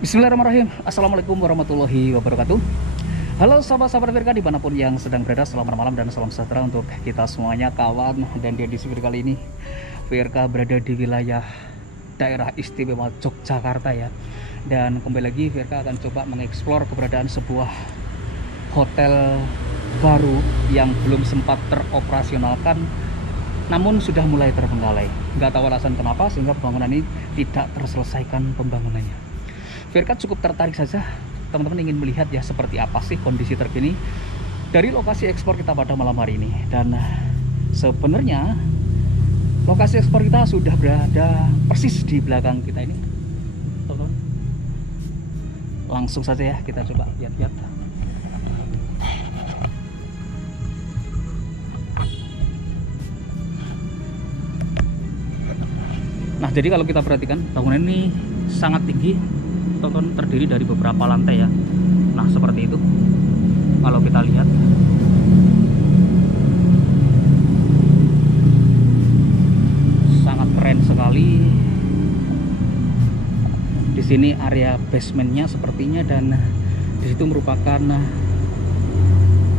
Bismillahirrahmanirrahim. Assalamualaikum warahmatullahi wabarakatuh. Halo sahabat-sahabat Firka dimanapun yang sedang berada, selamat malam dan salam sejahtera untuk kita semuanya kawan. Dan di edisi video kali ini Firka berada di wilayah daerah istimewa Yogyakarta ya. Dan kembali lagi Firka akan coba mengeksplor keberadaan sebuah hotel baru yang belum sempat teroperasionalkan namun sudah mulai terbengkalai. Nggak tahu alasan kenapa sehingga pembangunan ini tidak terselesaikan pembangunannya. Firka cukup tertarik saja, teman-teman ingin melihat ya seperti apa sih kondisi terkini dari lokasi ekspor kita pada malam hari ini. Dan sebenarnya lokasi ekspor kita sudah berada persis di belakang kita ini, teman-teman. Langsung saja ya kita coba lihat-lihat. Nah, jadi kalau kita perhatikan bangunan ini sangat tinggi, teman-teman, terdiri dari beberapa lantai ya. Nah, seperti itu kalau kita lihat. Sangat keren sekali. Di sini area basementnya sepertinya, dan di situ merupakan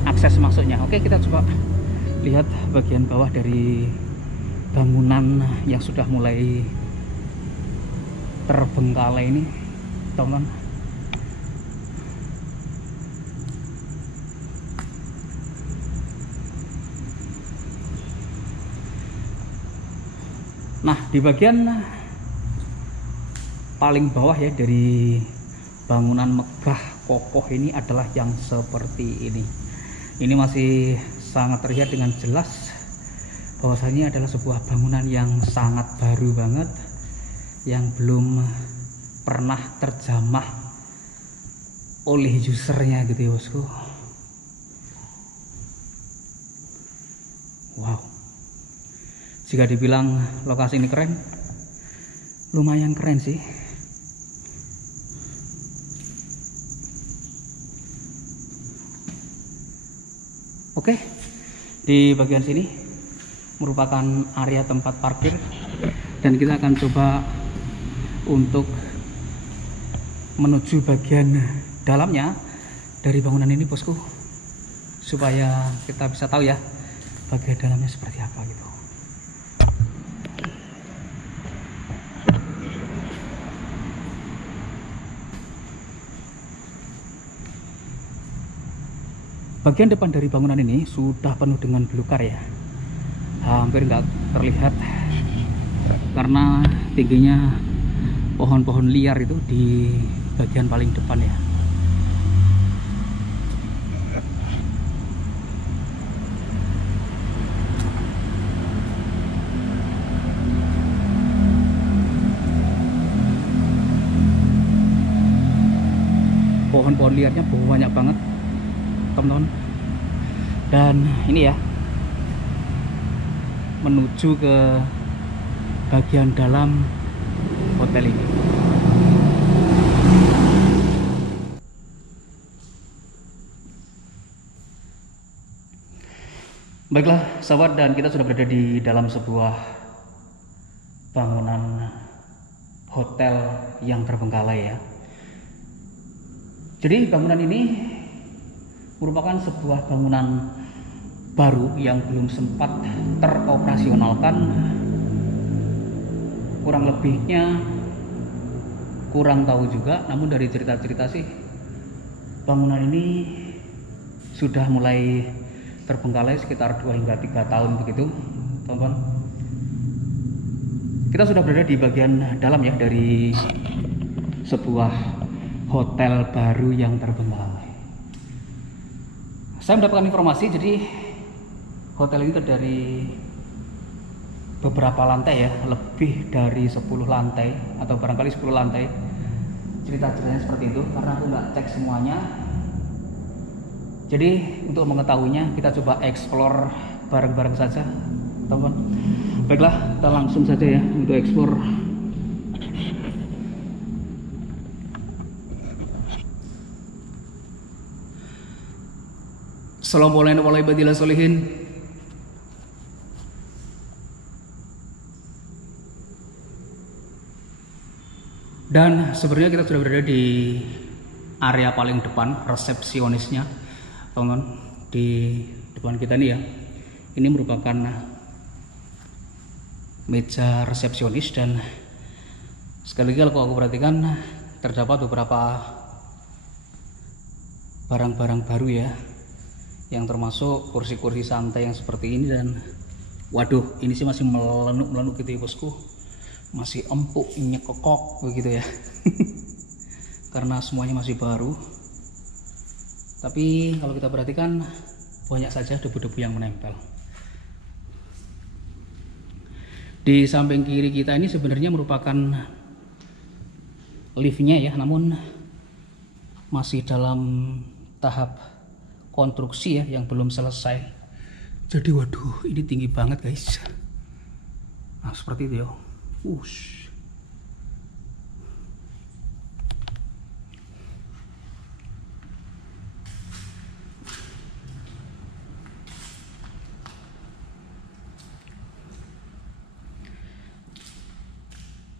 akses masuknya. Oke, kita coba lihat bagian bawah dari bangunan yang sudah mulai terbengkalai ini, teman. Nah, di bagian paling bawah ya dari bangunan megah kokoh ini adalah yang seperti ini. Ini masih sangat terlihat dengan jelas bahwasanya adalah sebuah bangunan yang sangat baru banget, yang belum pernah terjamah oleh usernya gitu ya bosku. Wow, jika dibilang lokasi ini keren, lumayan keren sih. Oke, di bagian sini merupakan area tempat parkir, dan kita akan coba untuk menuju bagian dalamnya dari bangunan ini bosku, supaya kita bisa tahu ya bagian dalamnya seperti apa gitu. Bagian depan dari bangunan ini sudah penuh dengan belukar ya, hampir nggak terlihat karena tingginya pohon-pohon liar itu di bagian paling depan ya. Pohon-pohon liarnya banyak banget, teman-teman. Dan ini ya, menuju ke bagian dalam hotel ini. Baiklah sahabat, dan kita sudah berada di dalam sebuah bangunan hotel yang terbengkalai ya. Jadi bangunan ini merupakan sebuah bangunan baru yang belum sempat teroperasionalkan. Kurang lebihnya kurang tahu juga, namun dari cerita-cerita sih bangunan ini sudah mulai terbengkalai sekitar 2 hingga 3 tahun begitu, teman-teman. Kita sudah berada di bagian dalam ya dari sebuah hotel baru yang terbengkalai. Saya mendapatkan informasi, jadi hotel ini terdiri dari beberapa lantai ya, lebih dari 10 lantai atau barangkali 10 lantai. Cerita-ceritanya seperti itu karena aku nggak cek semuanya. Jadi untuk mengetahuinya kita coba explore bareng-bareng saja, teman-teman. Baiklah, kita langsung saja ya untuk explore. Assalamualaikum warahmatullahi wabarakatuh. Dan sebenarnya kita sudah berada di area paling depan, resepsionisnya, teman-teman. Di depan kita nih ya, ini merupakan meja resepsionis, dan sekali lagi kalau aku perhatikan terdapat beberapa barang-barang baru ya, yang termasuk kursi-kursi santai yang seperti ini. Dan waduh, ini sih masih melenuk-melenuk gitu ya bosku, masih empuk, nyekokok begitu ya. Karena semuanya masih baru, tapi kalau kita perhatikan banyak saja debu-debu yang menempel. Di samping kiri kita ini sebenarnya merupakan liftnya ya, namun masih dalam tahap konstruksi ya, yang belum selesai. Jadi waduh, ini tinggi banget guys. Nah seperti itu ya. Wush.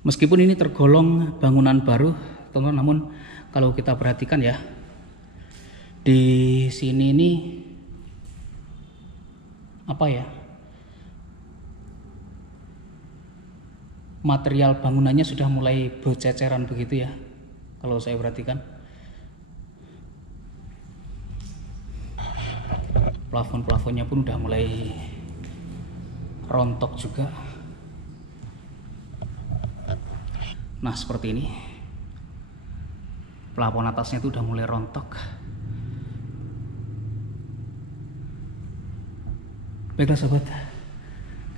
Meskipun ini tergolong bangunan baru, teman-teman, namun kalau kita perhatikan ya, di sini ini apa ya, material bangunannya sudah mulai berceceran begitu ya, kalau saya perhatikan. Plafon-plafonnya pun udah mulai rontok juga. Nah seperti ini, plafon atasnya itu udah mulai rontok. Baiklah sahabat,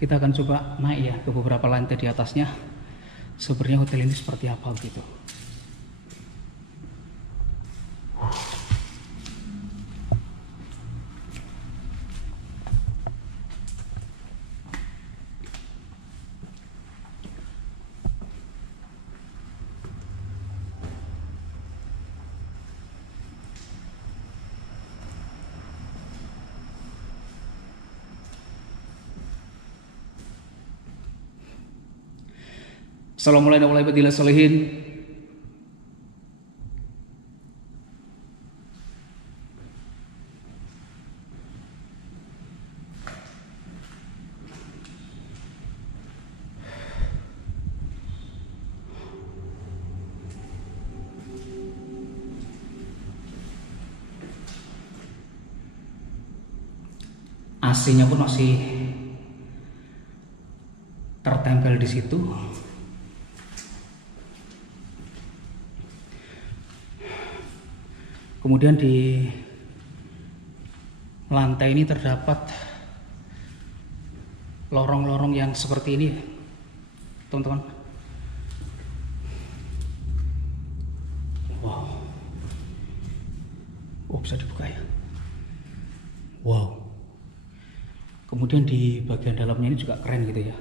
kita akan coba naik ya ke beberapa lantai di atasnya. Sebenarnya hotel ini seperti apa begitu. Assalamualaikum warahmatullahi wabarakatuh. AC-nya pun masih tertempel di situ. Kemudian di lantai ini terdapat lorong-lorong yang seperti ini, teman-teman. Wow. Oh, bisa dibuka ya. Wow. Kemudian di bagian dalamnya ini juga keren gitu ya.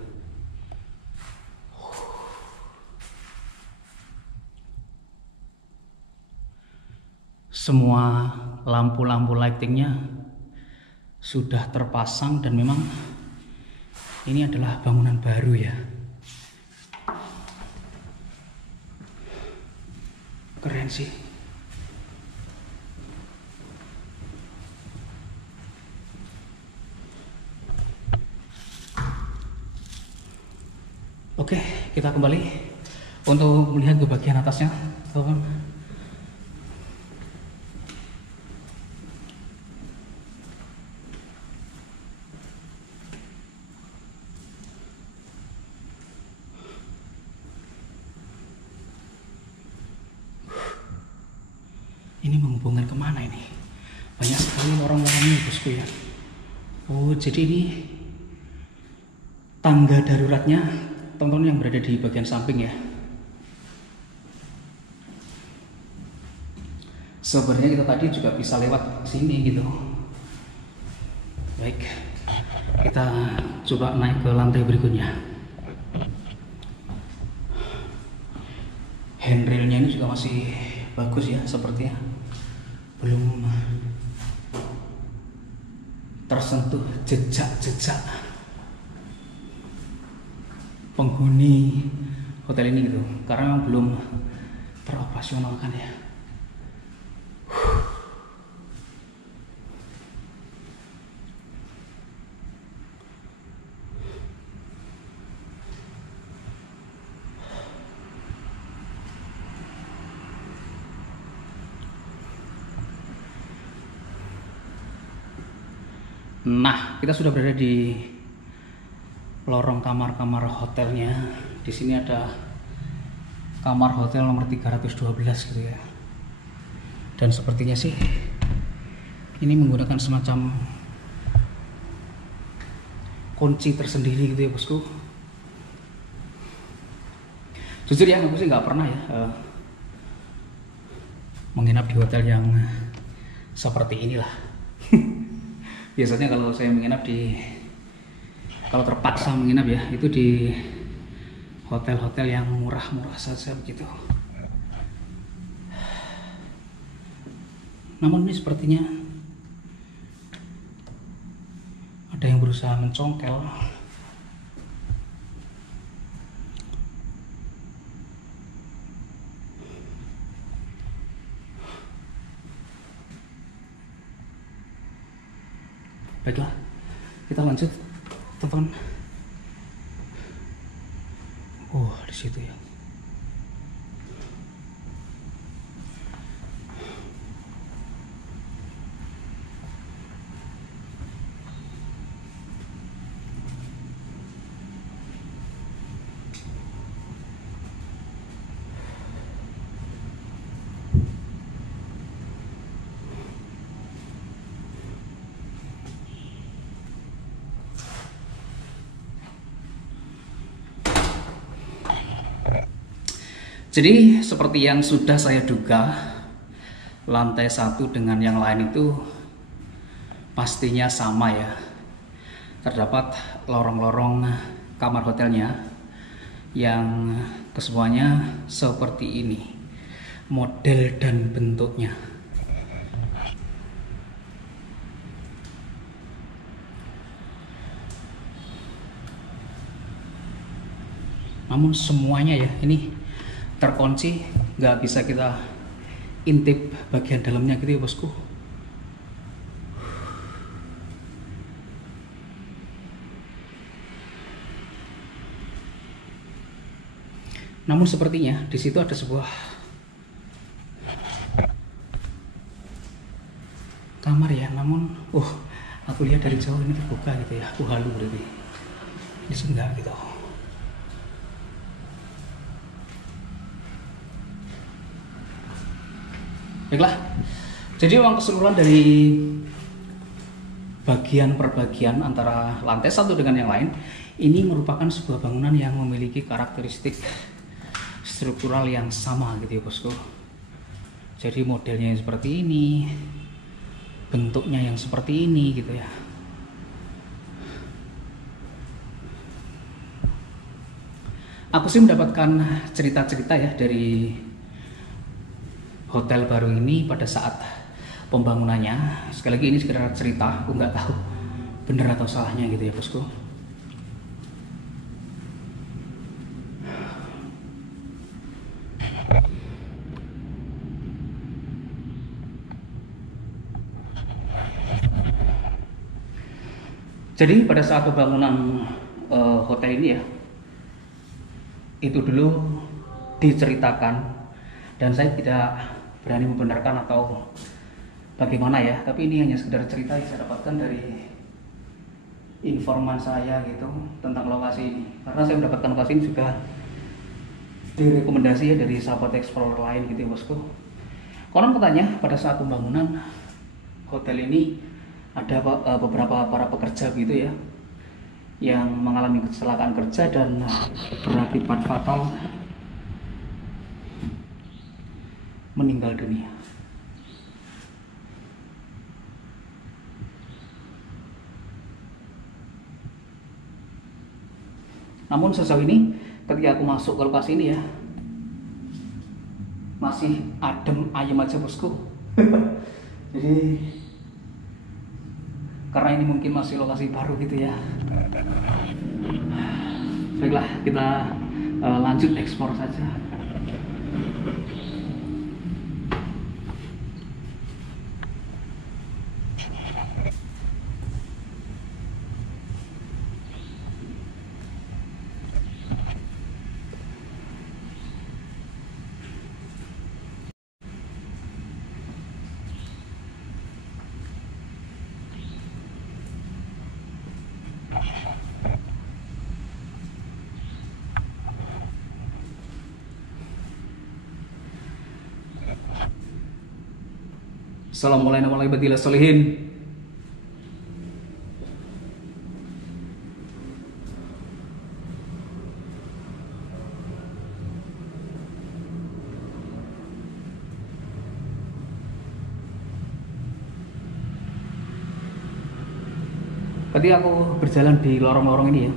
Semua lampu-lampu lightingnya sudah terpasang, dan memang ini adalah bangunan baru ya. Keren sih. Oke, kita kembali untuk melihat ke bagian atasnya, teman-teman. Ini menghubungkan kemana ini? Banyak sekali lorong-lorongnya bosku ya. Oh, jadi ini tangga daruratnya, teman-teman, yang berada di bagian samping ya. Sebenarnya kita tadi juga bisa lewat sini gitu. Baik, kita coba naik ke lantai berikutnya. Handrailnya ini juga masih bagus ya, sepertinya belum tersentuh jejak-jejak penghuni hotel ini gitu, karena memang belum teroperasionalkan ya. Nah, kita sudah berada di lorong kamar-kamar hotelnya. Di sini ada kamar hotel nomor 312 gitu ya. Dan sepertinya sih ini menggunakan semacam kunci tersendiri gitu ya bosku. Jujur ya, aku sih nggak pernah ya menginap di hotel yang seperti inilah. Biasanya kalau saya menginap kalau terpaksa menginap ya, itu di hotel-hotel yang murah-murah saja begitu. Namun ini sepertinya ada yang berusaha mencongkel. Baiklah, kita lanjut, teman-teman. Oh, di situ ya. Jadi seperti yang sudah saya duga, lantai satu dengan yang lain itu pastinya sama ya. Terdapat lorong-lorong kamar hotelnya yang kesemuanya seperti ini model dan bentuknya. Namun semuanya ya ini terkunci, nggak bisa kita intip bagian dalamnya gitu ya bosku. Namun sepertinya di situ ada sebuah kamar ya. Namun, aku lihat dari jauh ini terbuka gitu ya. Aku halu berarti. Ini sih enggak gitu. Baiklah, jadi uang keseluruhan dari bagian per bagian antara lantai satu dengan yang lain ini merupakan sebuah bangunan yang memiliki karakteristik struktural yang sama gitu ya bosku. Jadi modelnya yang seperti ini, bentuknya yang seperti ini gitu ya. Aku sih mendapatkan cerita-cerita ya dari hotel baru ini pada saat pembangunannya. Sekali lagi ini sekedar cerita, aku nggak tahu bener atau salahnya gitu ya bosku. Jadi pada saat pembangunan hotel ini ya, itu dulu diceritakan, dan saya tidak berani membenarkan atau bagaimana ya, tapi ini hanya sekedar cerita yang saya dapatkan dari informan saya gitu tentang lokasi ini, karena saya mendapatkan lokasi ini juga direkomendasi ya dari sahabat explorer lain gitu ya bosku. Konon katanya pada saat pembangunan hotel ini ada beberapa para pekerja gitu ya yang mengalami kecelakaan kerja dan berakibat fatal meninggal dunia. Namun sejauh ini ketika aku masuk ke lokasi ini ya, masih adem ayem aja bosku. Jadi karena ini mungkin masih lokasi baru gitu ya. Baiklah, kita lanjut eksplor saja. Assalamualaikum warahmatullahi wabarakatuh. Tadi aku berjalan di lorong-lorong ini ya,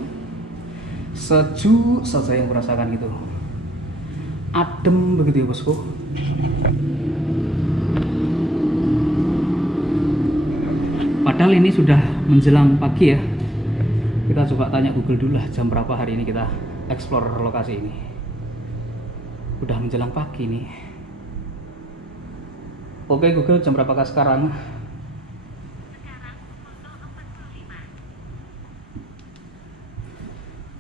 sejuk saja yang kurasakan gitu, adem begitu ya bosku. Padahal ini sudah menjelang pagi ya. Kita coba tanya Google dulu lah, jam berapa hari ini kita explore lokasi ini. Udah menjelang pagi nih. Oke Google, jam berapakah sekarang?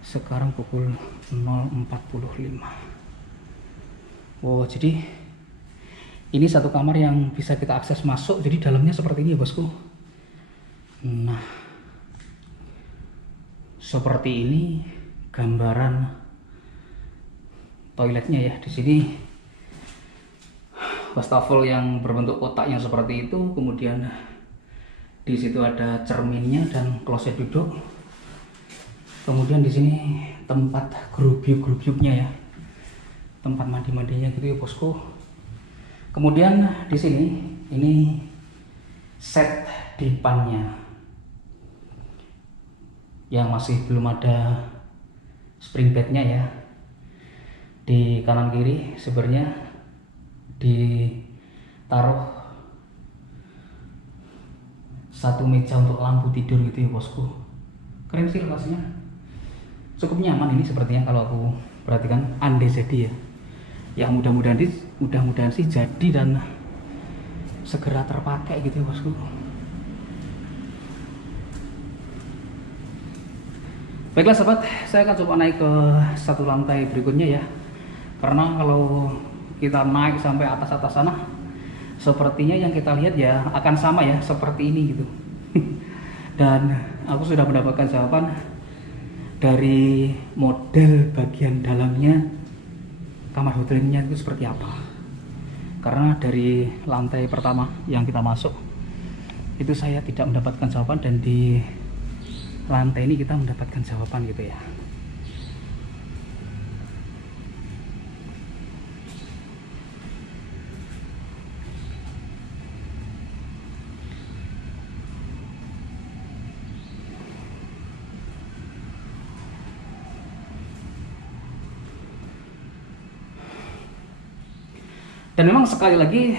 Sekarang pukul 0.45. Wow, jadi ini satu kamar yang bisa kita akses masuk. Jadi dalamnya seperti ini ya bosku. Nah, seperti ini gambaran toiletnya ya. Di sini wastafel yang berbentuk kotak yang seperti itu. Kemudian di situ ada cerminnya dan kloset duduk. Kemudian di sini tempat grubyuk-grubyuknya ya, tempat mandi-mandinya gitu ya bosku. Kemudian di sini ini set dipannya yang masih belum ada spring bednya ya. Di kanan kiri sebenarnya ditaruh satu meja untuk lampu tidur gitu ya bosku. Keren sih lokasinya. Cukup nyaman ini sepertinya kalau aku perhatikan, andai jadi ya. Yang mudah-mudahan sih jadi dan segera terpakai gitu ya bosku. Baiklah sahabat, saya akan coba naik ke satu lantai berikutnya ya. Karena kalau kita naik sampai atas-atas sana, sepertinya yang kita lihat ya akan sama ya seperti ini gitu. Dan aku sudah mendapatkan jawaban dari model bagian dalamnya kamar hotelnya itu seperti apa. Karena dari lantai pertama yang kita masuk itu saya tidak mendapatkan jawaban, dan di lantai ini kita mendapatkan jawaban gitu ya. Dan memang sekali lagi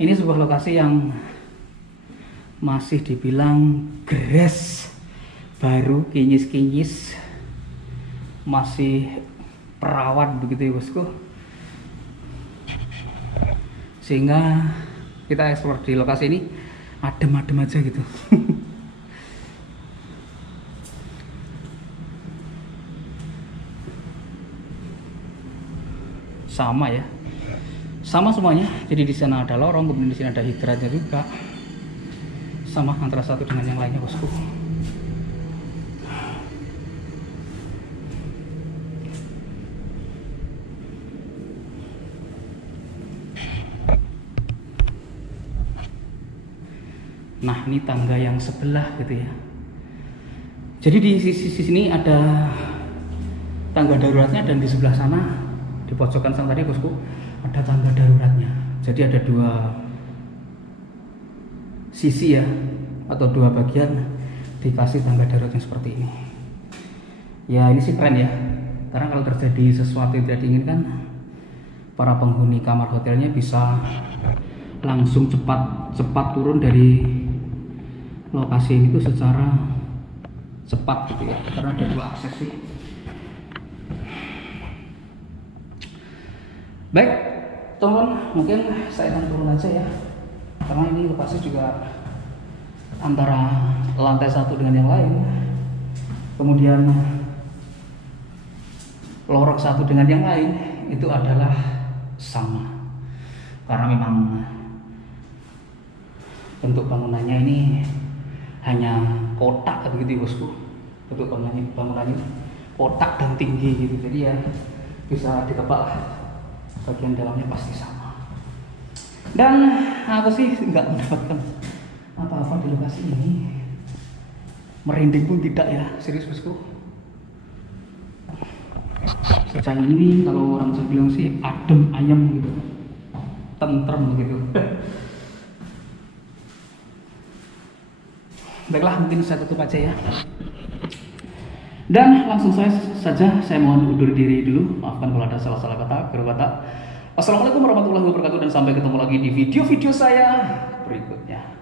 ini sebuah lokasi yang masih dibilang gres, baru, kinyis-kinyis, masih perawat begitu ya bosku. Sehingga kita explore di lokasi ini adem-adem aja gitu. Sama ya. Sama semuanya, jadi di sana ada lorong, kemudian di sini ada hidratnya juga. Sama antara satu dengan yang lainnya bosku. Nah, ini tangga yang sebelah gitu ya. Jadi di sisi sini ada tangga daruratnya, dan di sebelah sana di pojokan sana tadi bosku ada tangga daruratnya. Jadi ada dua sisi ya, atau dua bagian dikasih tangga daruratnya seperti ini. Ya ini sih keren ya, karena kalau terjadi sesuatu yang tidak diinginkan, para penghuni kamar hotelnya bisa langsung cepat turun dari lokasi ini tuh secara cepat gitu ya, karena ada dua akses sih. Baik teman-teman, mungkin saya akan turun aja ya, karena ini lokasi juga antara lantai satu dengan yang lain, kemudian lorong satu dengan yang lain itu adalah sama, karena memang bentuk bangunannya ini hanya kotak begitu bosku. Bentuk bangunannya kotak dan tinggi gitu, jadi ya bisa ditebak bagian dalamnya pasti sama. Dan aku sih nggak mendapatkan apa-apa di lokasi ini. Merinding pun tidak ya, serius bosku. Sejauh ini kalau orang Jawa bilang sih adem ayem gitu, tentrem gitu. Baiklah, mungkin saya tutup aja ya. Dan langsung saja saya mohon undur diri dulu. Maafkan kalau ada salah-salah kata, berkata. Assalamualaikum warahmatullahi wabarakatuh dan sampai ketemu lagi di video-video saya berikutnya.